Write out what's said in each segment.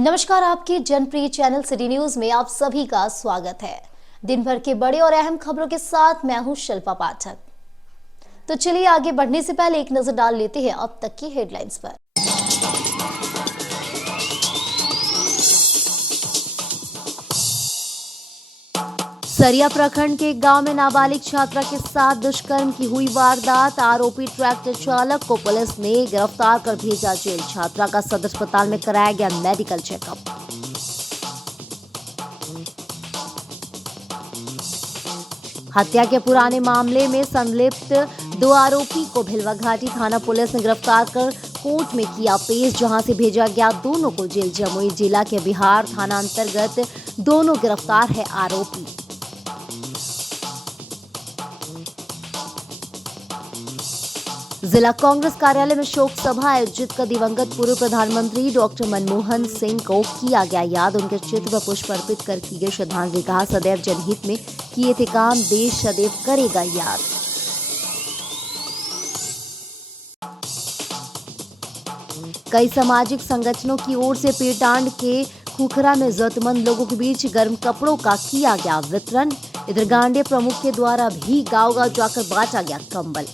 नमस्कार, आपके जनप्रिय channel city news में आप सभी का स्वागत है। दिन भर के बड़े और अहम खबरों के साथ मैं हूं शिल्पा पाठक। तो चलिए आगे बढ़ने से पहले एक नजर डाल लेते हैं अब तक की हेडलाइंस पर। सरिया प्रखंड के एक गांव में नाबालिग छात्रा के साथ दुष्कर्म की हुई वारदात। आरोपी ट्रैक्टर चालक को पुलिस ने गिरफ्तार कर भेजा जेल। छात्रा का सदर अस्पताल में कराया गया मेडिकल चेकअप। हत्या के पुराने मामले में संलिप्त 2 आरोपी को भिलवाघाटी थाना पुलिस ने गिरफ्तार कर कोर्ट में किया पेश, जहां से भेजा गया दोनों को जेल। जमुई जिला के बिहार थाना अंतर्गत दोनों गिरफ्तार है आरोपी। जिला कांग्रेस कार्यालय में शोक सभा आयोजित कर दिवंगत पूर्व प्रधानमंत्री डॉक्टर मनमोहन सिंह को किया गया याद। उनके चित्र पर पुष्प अर्पित कर की गई श्रद्धांजलि। कहा, सदैव जनहित में किए थे काम, देश सदैव करेगा याद। कई सामाजिक संगठनों की ओर से पेटांड के खुखरा में जरूरतमंद लोगों के बीच गर्म कपड़ों का किया गया वितरण। इधर गांडे प्रमुख के द्वारा भी गांव-गांव जाकर बांटा गया कंबल।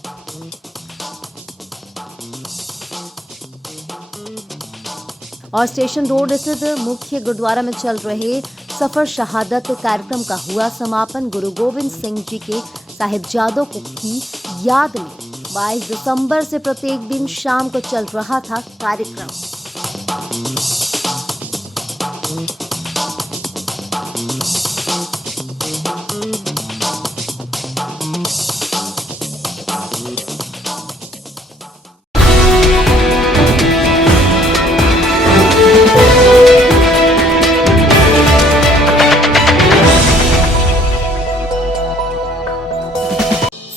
और स्टेशन रोड स्थित मुख्य गुरुद्वारा में चल रहे सफर शहादत कार्यक्रम का हुआ समापन। गुरु गोविंद सिंह जी के साहिबजादों की याद में 22 दिसंबर से प्रत्येक दिन शाम को चल रहा था कार्यक्रम।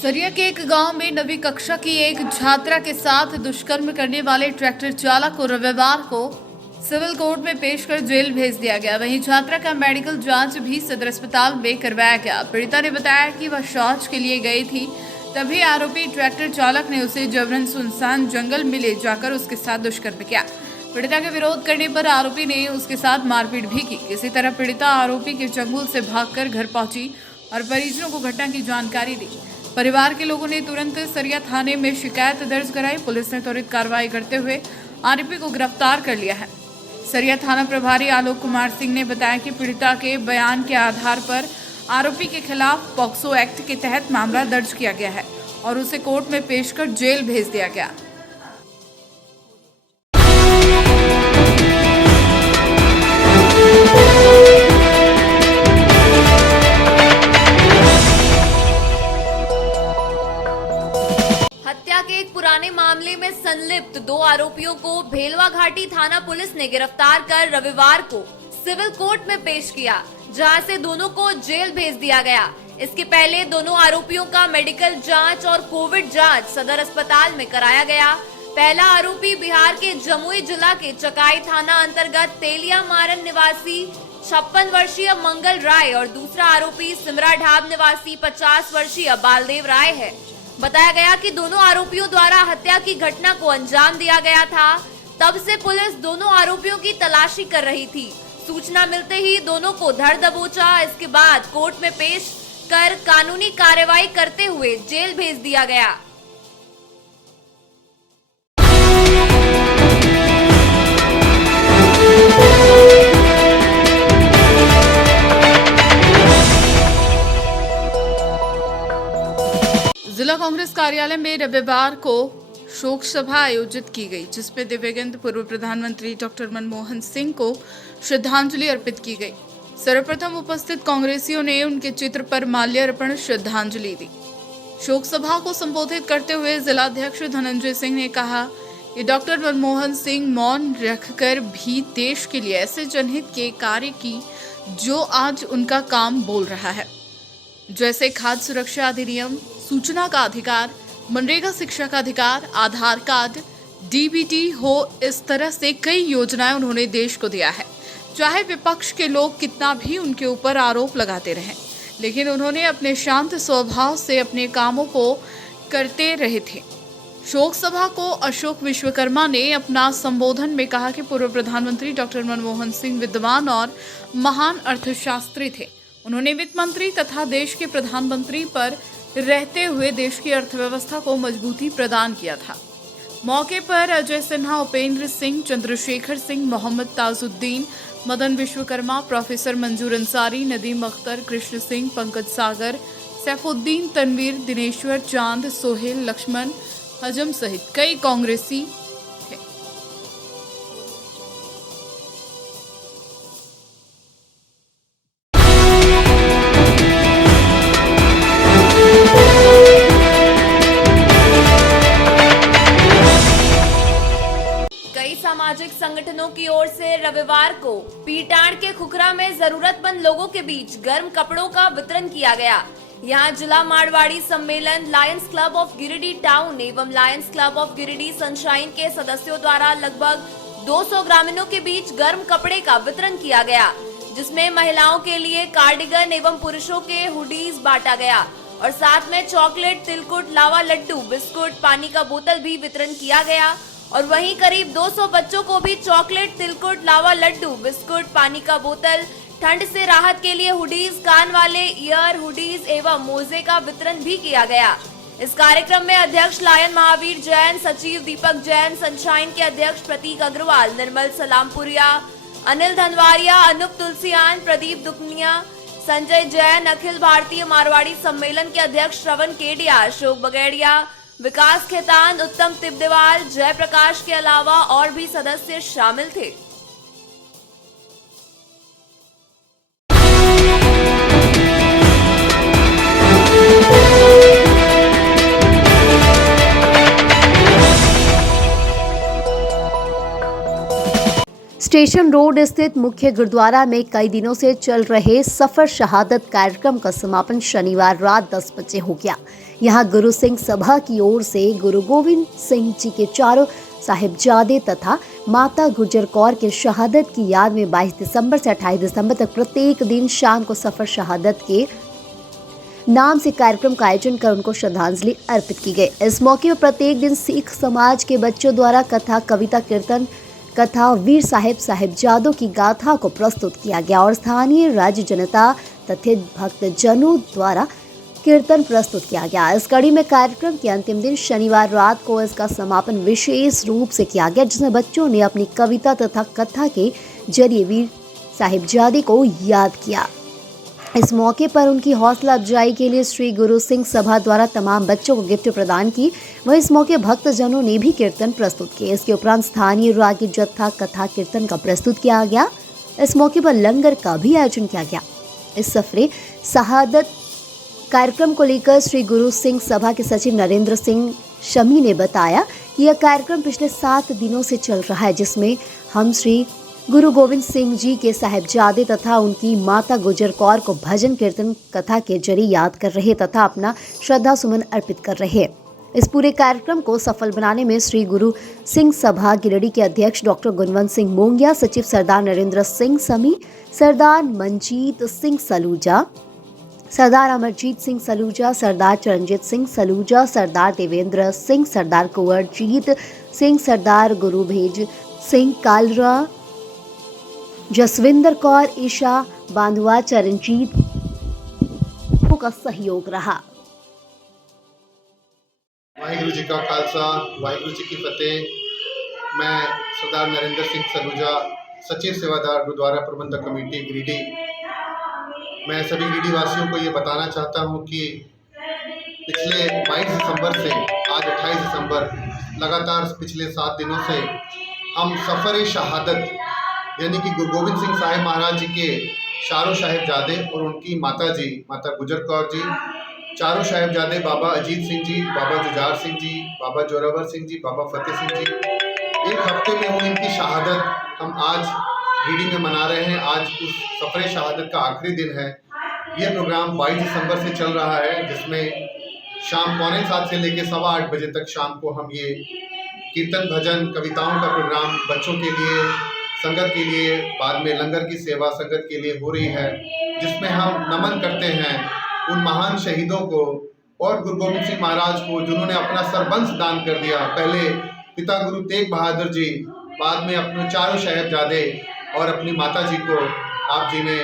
सरिया के एक गांव में 9वीं कक्षा की एक छात्रा के साथ दुष्कर्म करने वाले ट्रैक्टर चालक को रविवार को सिविल कोर्ट में पेश कर जेल भेज दिया गया। वहीं छात्रा का मेडिकल जांच भी सदर अस्पताल में करवाया गया। पीड़िता ने बताया कि वह शौच के लिए गई थी, तभी आरोपी ट्रैक्टर चालक ने उसे जबरन सुनसान जंगल में ले जाकर उसके साथ दुष्कर्म किया। पीड़िता के विरोध करने पर आरोपी ने उसके साथ मारपीट भी की। किसी तरह पीड़िता आरोपी के चंगुल से भागकर घर पहुंची और परिजनों को घटना की जानकारी दी। परिवार के लोगों ने तुरंत सरिया थाने में शिकायत दर्ज कराई। पुलिस ने त्वरित कार्रवाई करते हुए आरोपी को गिरफ्तार कर लिया है। सरिया थाना प्रभारी आलोक कुमार सिंह ने बताया कि पीड़िता के बयान के आधार पर आरोपी के खिलाफ पॉक्सो एक्ट के तहत मामला दर्ज किया गया है और उसे कोर्ट में पेश कर जेल भेज दिया गया। हत्या के एक पुराने मामले में संलिप्त 2 आरोपियों को भेलवाघाटी थाना पुलिस ने गिरफ्तार कर रविवार को सिविल कोर्ट में पेश किया, जहां से दोनों को जेल भेज दिया गया। इसके पहले दोनों आरोपियों का मेडिकल जांच और कोविड जांच सदर अस्पताल में कराया गया। पहला आरोपी बिहार के जमुई जिला के चकाई थाना अंतर्गत तेलिया मारन निवासी 56 वर्षीय मंगल राय और दूसरा आरोपी सिमरा ढाब निवासी 50 वर्षीय बालदेव राय है। बताया गया कि दोनों आरोपियों द्वारा हत्या की घटना को अंजाम दिया गया था। तब से पुलिस दोनों आरोपियों की तलाशी कर रही थी। सूचना मिलते ही दोनों को धर दबोचा। इसके बाद कोर्ट में पेश कर कानूनी कार्रवाई करते हुए जेल भेज दिया गया। जिला कांग्रेस कार्यालय में रविवार को शोक सभा आयोजित की गई, जिसमें दिवंगत पूर्व प्रधानमंत्री डॉक्टर मनमोहन सिंह को श्रद्धांजलि अर्पित की गई। सर्वप्रथम उपस्थित कांग्रेसियों ने उनके चित्र पर माल्यार्पण श्रद्धांजलि दी। शोक सभा को संबोधित करते हुए जिलाध्यक्ष धनंजय सिंह ने कहा कि डॉक्टर मनमोहन सिंह मौन रखकर भी देश के लिए ऐसे जनहित के कार्य की जो आज उनका काम बोल रहा है, जैसे खाद्य सुरक्षा अधिनियम, सूचना का अधिकार, मनरेगा शिक्षा का अधिकार, आधार कार्ड, डीबीटी हो। इस तरह से कई योजनाएं उन्होंने देश को दिया है। चाहे विपक्ष के लोग कितना भी उनके ऊपर आरोप लगाते रहें, लेकिन उन्होंने अपने शांत स्वभाव से अपने कामों को करते रहे थे। शोक सभा को अशोक विश्वकर्मा ने अपना संबोधन में कहा कि पूर्व प्रधानमंत्री डॉक्टर मनमोहन सिंह विद्वान और महान अर्थशास्त्री थे। उन्होंने वित्त मंत्री तथा देश के प्रधानमंत्री पर रहते हुए देश की अर्थव्यवस्था को मजबूती प्रदान किया था। मौके पर अजय सिन्हा, उपेंद्र सिंह, चंद्रशेखर सिंह, मोहम्मद ताजुद्दीन, मदन विश्वकर्मा, प्रोफेसर मंजूर अंसारी, नदीम अख्तर, कृष्ण सिंह, पंकज सागर, सैफुद्दीन, तनवीर, दिनेश्वर, चांद, सोहेल, लक्ष्मण, हजम सहित कई कांग्रेसी थे। कई सामाजिक संगठनों की ओर से रविवार को पीटाड़ के खुखरा में जरूरतमंद लोगों के बीच गर्म कपड़ों का वितरण किया गया। यहां जिला मारवाड़ी सम्मेलन, Lions Club of Giridih town एवं Lions Club of Giridih sunshine के सदस्यों द्वारा लगभग 200 ग्रामीणों के बीच गर्म कपड़े का वितरण किया गया, जिसमें महिलाओं के लिए कार्डिगन एवं पुरुषों के हुडीज बांटा गया और साथ में चॉकलेट, तिलकुट, लावा लड्डू, बिस्कुट, पानी का बोतल भी वितरण किया गया। और वहीं करीब 200 बच्चों को भी चॉकलेट, तिलकुट, लावा लड्डू, बिस्कुट, पानी का बोतल, ठंड से राहत के लिए हुडीज, कान वाले ईयर हुडीज एवं मोजे का वितरण भी किया गया। इस कार्यक्रम में अध्यक्ष लायन महावीर जैन, सचिव दीपक जैन, सनशाइन के अध्यक्ष प्रतीक अग्रवाल, निर्मल सलामपुरिया, अनिल धनवारिया, अनूप तुलसियान, प्रदीप दुकनिया, संजय जैन, अखिल भारतीय मारवाड़ी सम्मेलन के अध्यक्ष श्रवण केडिया, अशोक बगेड़िया, विकास खेतान, उत्तम तिब्देवाल, जयप्रकाश के अलावा और भी सदस्य शामिल थे। स्टेशन रोड स्थित मुख्य गुरुद्वारा में कई दिनों से चल रहे सफर शहादत कार्यक्रम का समापन शनिवार रात 10 बजे हो गया। यहां गुरु सिंह सभा की ओर से गुरु गोविंद सिंह जी के चारों साहिबजादे तथा माता गुजर कौर के शहादत की याद में 22 दिसंबर से 28 दिसंबर तक प्रत्येक दिन शाम को सफर शहादत के नाम से कार्यक्रम का आयोजन कर उनको श्रद्धांजलि अर्पित की गई। इस मौके पर प्रत्येक दिन सिख समाज के बच्चों द्वारा कथा, कविता, कीर्तन, कथा, वीर साहिब, साहिबजादों की गाथा को प्रस्तुत किया गया और स्थानीय राज्य जनता तथा भक्तजनों द्वारा कीर्तन प्रस्तुत किया गया। इस कड़ी में कार्यक्रम के अंतिम दिन शनिवार रात को इसका समापन विशेष रूप से किया गया, जिसमें बच्चों ने अपनी कविता तथा कथा के जरिए वीर साहिबजादे को याद किया। इस मौके पर उनकी हौसला अफजाई के लिए श्री गुरु सिंह सभा द्वारा तमाम बच्चों को गिफ्ट प्रदान की। वहीं इस मौके भक्तजनों ने भी कीर्तन प्रस्तुत किए। इसके उपरांत स्थानीय रागी जत्था, कथा, कीर्तन का प्रस्तुत किया गया। इस मौके पर लंगर का भी आयोजन किया गया। इस सफरे शहादत कार्यक्रम को लेकर श्री गुरु सिंह सभा के सचिव नरेंद्र सिंह शमी ने बताया कि यह कार्यक्रम पिछले 7 दिनों से चल रहा है, जिसमें हम श्री गुरु गोविंद सिंह जी के साहिबजादे तथा उनकी माता गुजर कौर को भजन, कीर्तन, कथा के जरिए याद कर रहे तथा अपना श्रद्धा सुमन अर्पित कर रहे। इस पूरे कार्यक्रम को सफल बनाने में श्री गुरु सिंह सभा गिरिडीह के अध्यक्ष डॉक्टर गुणवंत सिंह मोंगिया, सचिव सरदार नरेंद्र सिंह समी, सरदार मंजीत सिंह सलूजा, सरदार अमरजीत सिंह सलूजा, सरदार चरणजीत सिंह सलूजा, सरदार देवेंद्र सिंह, सरदार कुंवरजीत सिंह, सरदार गुरुभेज सिंह कालरा, जसविंदर कौर, ईशा बांधुआ, चरणजीत का सहयोग रहा। वाहिगुरु जी का खालसा, वाहिगुरु जी की फतेह। मैं सरदार नरेंद्र सिंह सलूजा, सचिव सेवादार गुरुद्वारा प्रबंधक कमेटी गिरिडीह। मैं सभी गिरिडीह वासियों को ये बताना चाहता हूँ कि पिछले 22 दिसंबर से आज 28 दिसंबर लगातार पिछले 7 दिनों से हम सफ़र शहादत यानी कि गुरु गोविंद सिंह साहिब महाराज जी के चारों साहिबजादे और उनकी माता जी, माता गुजर कौर जी, चारों साहिबजादे बाबा अजीत सिंह जी, बाबा जुझार सिंह जी, बाबा जोरावर सिंह जी, बाबा फतेह सिंह जी, एक हफ्ते में हुई इनकी शहादत हम आज गिरिडीह में मना रहे हैं। आज उस सफ़र शहादत का आखिरी दिन है। ये प्रोग्राम 22 दिसंबर से चल रहा है, जिसमें शाम 7:15 से लेकर 8:15 बजे तक शाम को हम ये कीर्तन, भजन, कविताओं का प्रोग्राम बच्चों के लिए, संगत के लिए, बाद में लंगर की सेवा संगत के लिए हो रही है, जिसमें हम नमन करते हैं उन महान शहीदों को और गुरु गोविंद सिंह महाराज को, जिन्होंने अपना सरबंस दान कर दिया। पहले पिता गुरु तेग बहादुर जी, बाद में अपने चारों साहिबजादे और अपनी माता जी को आप जी ने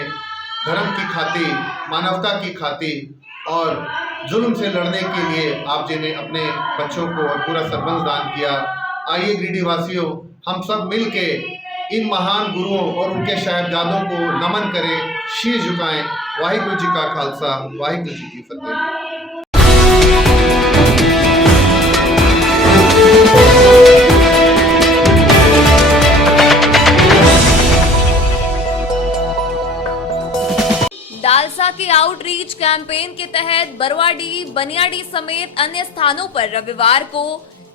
धर्म की खातिर, मानवता की खातिर और जुल्म से लड़ने के लिए आप जी ने अपने बच्चों को और पूरा सरबंस दान किया। आइए गिरिडीह वासियों, हम सब मिल के इन महान गुरुओं और उनके साहिबजादों को नमन करें, शीश झुकाएं। वाहिगुरु जी का खालसा, वाहिगुरु जी की फतेह। डालसा के आउटरीच कैंपेन के तहत बरवाडीह, बनियाडीह समेत अन्य स्थानों पर रविवार को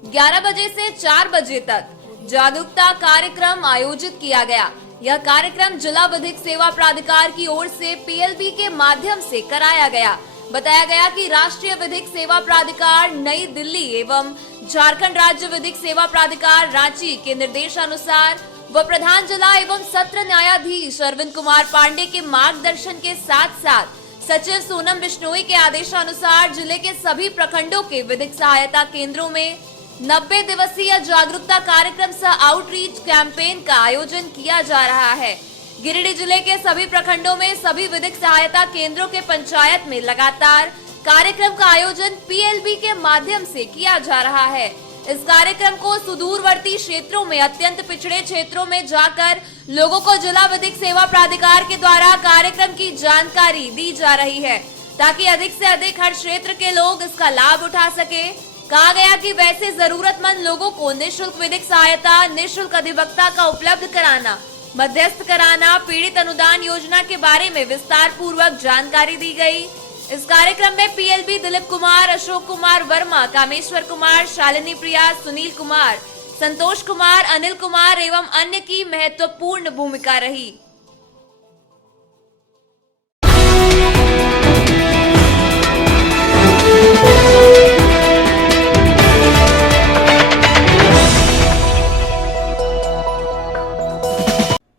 11 बजे से 4 बजे तक जागरूकता कार्यक्रम आयोजित किया गया। यह कार्यक्रम जिला विधिक सेवा प्राधिकार की ओर से पीएलबी के माध्यम से कराया गया। बताया गया कि राष्ट्रीय विधिक सेवा प्राधिकार नई दिल्ली एवं झारखंड राज्य विधिक सेवा प्राधिकार रांची के निर्देशानुसार व प्रधान जिला एवं सत्र न्यायाधीश अरविंद कुमार पांडे के मार्गदर्शन के साथ साथ सचिव सोनम बिश्नोई के आदेशानुसार जिले के सभी प्रखंडों के विधिक सहायता केंद्रों में 90 दिवसीय जागरूकता कार्यक्रम सह आउटरीच कैंपेन का आयोजन किया जा रहा है। गिरिडीह जिले के सभी प्रखंडों में सभी विधिक सहायता केंद्रों के पंचायत में लगातार कार्यक्रम का आयोजन पीएलबी के माध्यम से किया जा रहा है। इस कार्यक्रम को सुदूरवर्ती क्षेत्रों में, अत्यंत पिछड़े क्षेत्रों में जाकर लोगों को जिला विधिक सेवा प्राधिकार के द्वारा कार्यक्रम की जानकारी दी जा रही है, ताकि अधिक से अधिक हर क्षेत्र के लोग इसका लाभ उठा सके। कहा गया कि वैसे जरूरतमंद लोगों को निःशुल्क विधिक सहायता, निःशुल्क अधिवक्ता का उपलब्ध कराना, मध्यस्थ कराना, पीड़ित अनुदान योजना के बारे में विस्तार पूर्वक जानकारी दी गई। इस कार्यक्रम में पीएलबी दिलीप कुमार, अशोक कुमार वर्मा, कामेश्वर कुमार, शालिनी प्रिया, सुनील कुमार, संतोष कुमार, अनिल कुमार एवं अन्य की महत्वपूर्ण भूमिका रही।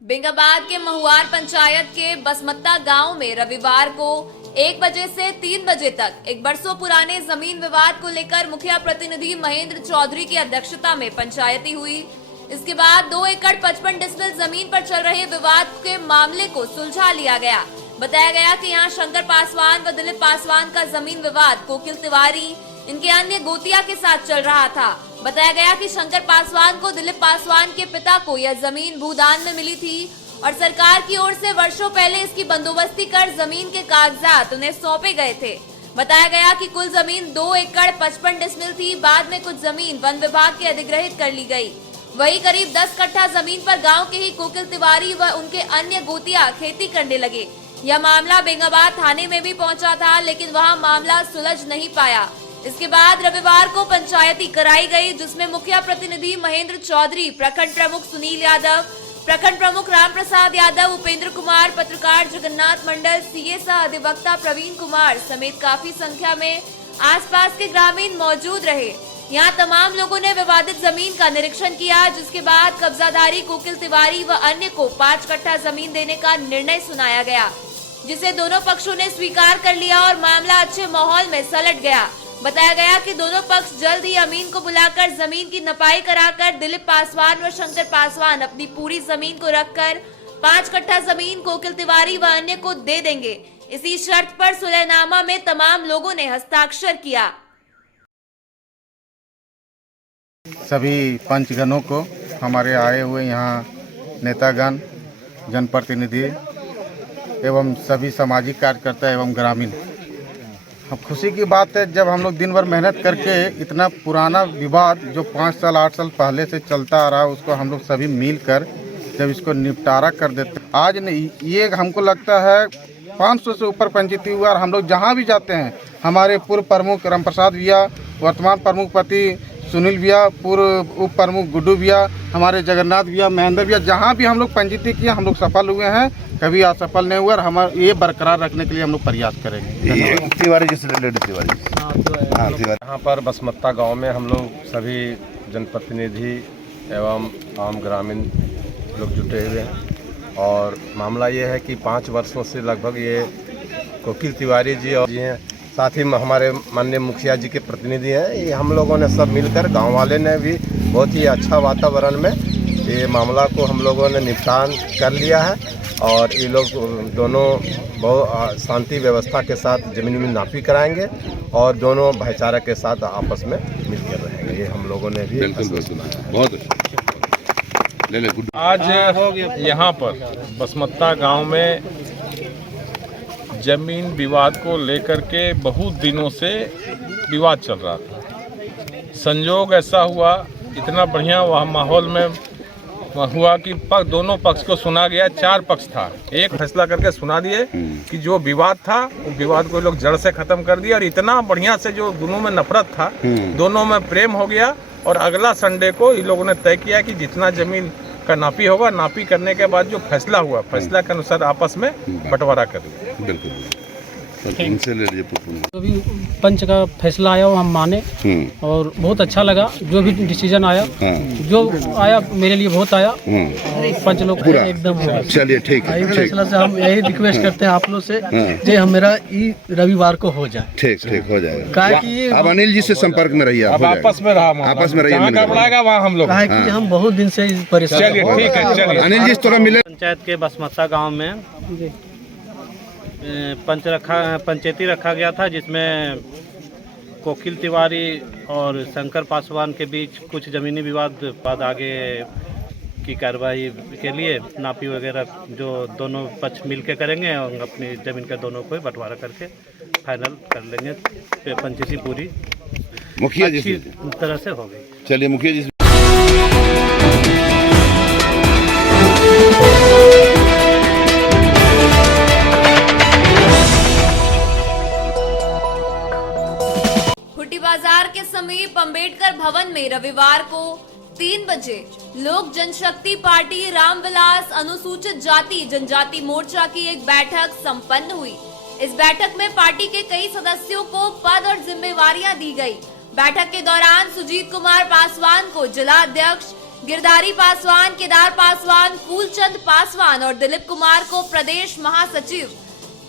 बेंगाबाद के महुआर पंचायत के बसमत्ता गांव में रविवार को 1 बजे से 3 बजे तक एक बरसों पुराने जमीन विवाद को लेकर मुखिया प्रतिनिधि महेंद्र चौधरी की अध्यक्षता में पंचायती हुई। इसके बाद 2 एकड़ 55 डिसमिल जमीन पर चल रहे विवाद के मामले को सुलझा लिया गया। बताया गया कि यहां शंकर पासवान व दिलीप पासवान का जमीन विवाद कोकिल तिवारी, इनके अन्य गोतिया के साथ चल रहा था। बताया गया कि शंकर पासवान को दिलीप पासवान के पिता को यह जमीन भूदान में मिली थी और सरकार की ओर से वर्षों पहले इसकी बंदोबस्ती कर जमीन के कागजात उन्हें सौंपे गए थे। बताया गया कि कुल जमीन 2 एकड़ 55 डिसमिल थी। बाद में कुछ जमीन वन विभाग के अधिग्रहित कर ली गई। वही करीब 10 कट्ठा जमीन पर गांव के ही कोकिल तिवारी व उनके अन्य गोतिया खेती करने लगे। यह मामला बेंगाबाद थाने में भी पहुंचा था, लेकिन वहां मामला सुलझ नहीं पाया। इसके बाद रविवार को पंचायती कराई गई, जिसमें मुखिया प्रतिनिधि महेंद्र चौधरी, प्रखंड प्रमुख सुनील यादव, प्रखंड प्रमुख राम प्रसाद यादव, उपेंद्र कुमार, पत्रकार जगन्नाथ मंडल, सीए सह अधिवक्ता प्रवीण कुमार समेत काफी संख्या में आसपास के ग्रामीण मौजूद रहे। यहाँ तमाम लोगों ने विवादित जमीन का निरीक्षण किया, जिसके बाद कब्जाधारी कोकिल तिवारी व अन्य को 5 कट्ठा जमीन देने का निर्णय सुनाया गया, जिसे दोनों पक्षों ने स्वीकार कर लिया और मामला अच्छे माहौल में सलट गया। बताया गया कि दोनों पक्ष जल्द ही अमीन को बुलाकर जमीन की नपाई कराकर दिलीप पासवान व शंकर पासवान अपनी पूरी जमीन को रखकर 5 कट्ठा जमीन कोकिल तिवारी व अन्य को दे देंगे। इसी शर्त पर सुलहनामा में तमाम लोगों ने हस्ताक्षर किया। सभी पंचगणों को, हमारे आए हुए यहाँ नेतागण, जनप्रतिनिधि एवं सभी सामाजिक कार्यकर्ता एवं ग्रामीण, अब खुशी की बात है जब हम लोग दिन भर मेहनत करके इतना पुराना विवाद जो 5 साल 8 साल पहले से चलता आ रहा है, उसको हम लोग सभी मिलकर जब इसको निपटारा कर देते। आज ये हमको लगता है 500 से ऊपर पंचायती हुआ और हम लोग जहाँ भी जाते हैं, हमारे पूर्व प्रमुख राम प्रसाद भैया, वर्तमान प्रमुख पति सुनील भैया, पूर्व उप प्रमुख गुड्डू भैया, हमारे जगन्नाथ भैया, महेंद्र भैया, जहाँ भी हम लोग पंचायती किया हम लोग सफल हुए हैं, कभी असफल नहीं हुआ। और हमारे ये बरकरार रखने के लिए हम लोग प्रयास करेंगे। तिवारी जिससे रिलेटेड तिवारी यहाँ पर बसमत्ता गांव में हम लोग सभी जनप्रतिनिधि एवं आम ग्रामीण लोग जुटे हुए हैं और मामला ये है कि 5 वर्षों से लगभग ये कोकिल तिवारी जी और जी हैं, साथ ही हमारे माननीय मुखिया जी के प्रतिनिधि हैं। ये हम लोगों ने सब मिलकर, गांव वाले ने भी बहुत ही अच्छा वातावरण में ये मामला को हम लोगों ने निपटान कर लिया है और ये लोग दोनों बहुत शांति व्यवस्था के साथ ज़मीन में नापी कराएंगे और दोनों भाईचारा के साथ आपस में मिलकर रहेंगे। ये हम लोगों ने भी बहुत अच्छा। आज यहाँ पर बसमत्ता गांव में जमीन विवाद को लेकर के बहुत दिनों से विवाद चल रहा था। संयोग ऐसा हुआ, इतना बढ़िया वह माहौल में हुआ कि दोनों पक्ष को सुना गया। 4 पक्ष था, एक फैसला करके सुना दिए कि जो विवाद था वो विवाद को लोग जड़ से खत्म कर दिया और इतना बढ़िया से जो दोनों में नफरत था दोनों में प्रेम हो गया। और अगला संडे को इन लोगों ने तय किया कि जितना जमीन का नापी होगा, नापी करने के बाद जो फैसला हुआ, फैसला के अनुसार आपस में बंटवारा करेंगे। बिल्कुल उनसे ले लीजिए। जो भी पंच का फैसला आया वो हम माने और बहुत अच्छा लगा। जो भी डिसीजन आया, जो आया मेरे लिए बहुत आया और पंच लोग एकदम हो गए। चलिए ठीक है। फैसला से हम यही रिक्वेस्ट करते हैं आप लोग से जे हमारा ई रविवार को हो जाए। ठीक हो जाएगा। काहे कि आप अनिल जी से संपर्क में रहिए। अब आपस में रहा, आपस में रहिए। वहाँ हम लोग काहे कि हम बहुत दिन से परेशान। चलिए ठीक है। चलिए अनिल जी थोड़ा मिले। पंचायत के बसमत्ता गांव में पंचायती रखा गया था, जिसमें कोकिल तिवारी और शंकर पासवान के बीच कुछ ज़मीनी विवाद बाद आगे की कार्रवाई के लिए नापी वगैरह जो दोनों पक्ष मिल के करेंगे और अपनी ज़मीन का दोनों को बंटवारा करके फाइनल कर लेंगे। पंचायती पूरी मुखिया जी अच्छी तरह से हो गई। चलिए मुखिया जी। बाजार के समीप अंबेडकर भवन में रविवार को 3 बजे लोक जनशक्ति पार्टी रामविलास अनुसूचित जाति जनजाति मोर्चा की एक बैठक संपन्न हुई। इस बैठक में पार्टी के कई सदस्यों को पद और जिम्मेवारियां दी गई। बैठक के दौरान सुजीत कुमार पासवान को जिला अध्यक्ष, गिरधारी पासवान, केदार पासवान, फूलचंद पासवान और दिलीप कुमार को प्रदेश महासचिव,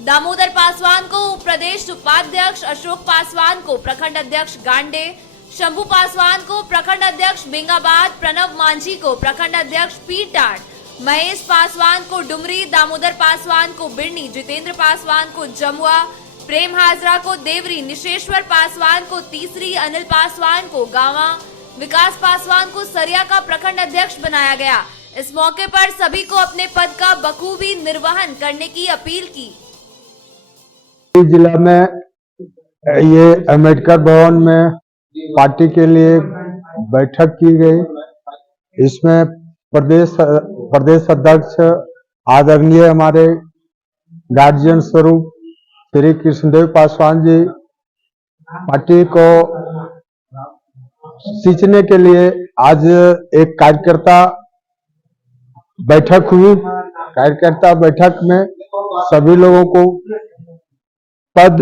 दामोदर पासवान को प्रदेश उपाध्यक्ष, अशोक पासवान को प्रखंड अध्यक्ष गांडे, शंभू पासवान को प्रखंड अध्यक्ष बेंगाबाद, प्रणव मांझी को प्रखंड अध्यक्ष पीटाड़, महेश पासवान को डुमरी, दामोदर पासवान को बिरनी, जितेंद्र पासवान को जमुआ, प्रेम हाजरा को देवरी, निशेश्वर पासवान को तीसरी, अनिल पासवान को गांवा, विकास पासवान को सरिया का प्रखंड अध्यक्ष बनाया गया। इस मौके पर सभी को अपने पद का बखूबी निर्वहन करने की अपील की। जिला में ये अम्बेडकर भवन में पार्टी के लिए बैठक की गई। इसमें प्रदेश अध्यक्ष आदरणीय हमारे गार्जियन स्वरूप श्री कृष्णदेव पासवान जी पार्टी को सींचने के लिए आज एक कार्यकर्ता बैठक हुई। कार्यकर्ता बैठक में सभी लोगों को पद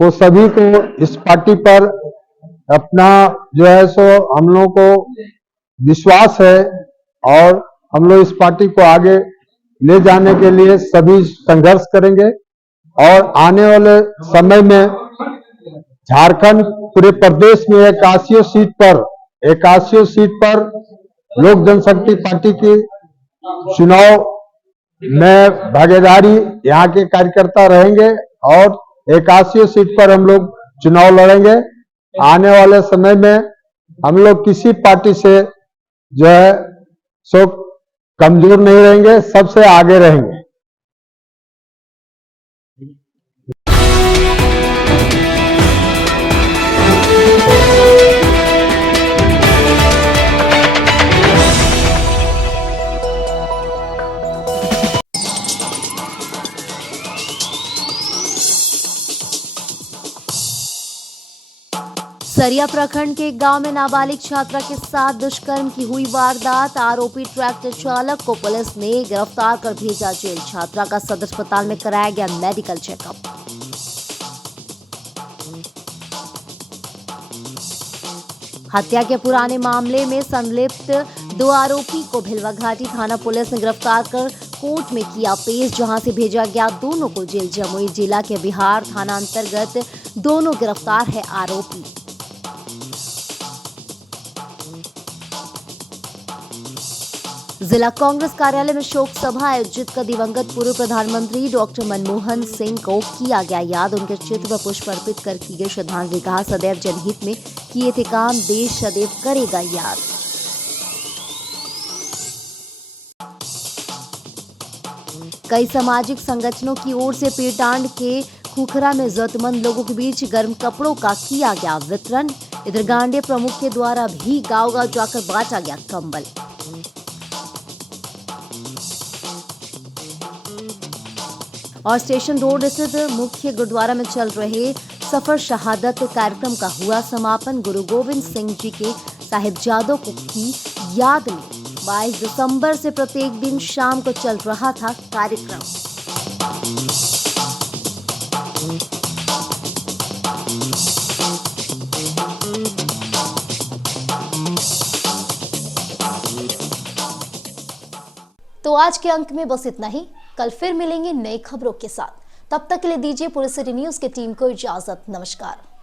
को सभी को इस पार्टी पर अपना जो है सो हम लोगों को विश्वास है और हम लोग इस पार्टी को आगे ले जाने के लिए सभी संघर्ष करेंगे और आने वाले समय में झारखंड पूरे प्रदेश में 81 सीट पर लोक जनशक्ति पार्टी की चुनाव में भागीदारी यहाँ के कार्यकर्ता रहेंगे और 81 सीट पर हम लोग चुनाव लड़ेंगे। आने वाले समय में हम लोग किसी पार्टी से जो है सो कमजोर नहीं रहेंगे, सबसे आगे रहेंगे। सरिया प्रखंड के एक गांव में नाबालिग छात्रा के साथ दुष्कर्म की हुई वारदात। आरोपी ट्रैक्टर चालक को पुलिस ने गिरफ्तार कर भेजा जेल। छात्रा का सदर अस्पताल में कराया गया मेडिकल चेकअप। हत्या के पुराने मामले में संलिप्त 2 आरोपी को भिलवा घाटी थाना पुलिस ने गिरफ्तार कर कोर्ट में किया पेश, जहां से भेजा गया दोनों को जेल। जमुई जिला के बिहार थाना अंतर्गत दोनों गिरफ्तार है आरोपी। जिला कांग्रेस कार्यालय में शोक सभा आयोजित कर दिवंगत पूर्व प्रधानमंत्री डॉक्टर मनमोहन सिंह को किया गया याद। उनके चित्र पर पुष्प अर्पित कर की गई श्रद्धांजलि। कहा, सदैव जनहित में किए थे काम, देश सदैव करेगा याद। कई सामाजिक संगठनों की ओर से पेटांड के खुखरा में जरूरतमंद लोगों के बीच गर्म कपड़ों का किया गया वितरण। इधर गांडे प्रमुख के द्वारा भी गांव-गांव जाकर बांटा गया कंबल। और स्टेशन रोड स्थित मुख्य गुरुद्वारा में चल रहे सफर शहादत कार्यक्रम का हुआ समापन। गुरु गोविंद सिंह जी के साहिबजादों की याद में 22 दिसंबर से प्रत्येक दिन शाम को चल रहा था कार्यक्रम। तो आज के अंक में बस इतना ही। कल फिर मिलेंगे नई खबरों के साथ। तब तक के लिए दीजिए पूरे सिटी न्यूज की टीम को इजाजत। नमस्कार।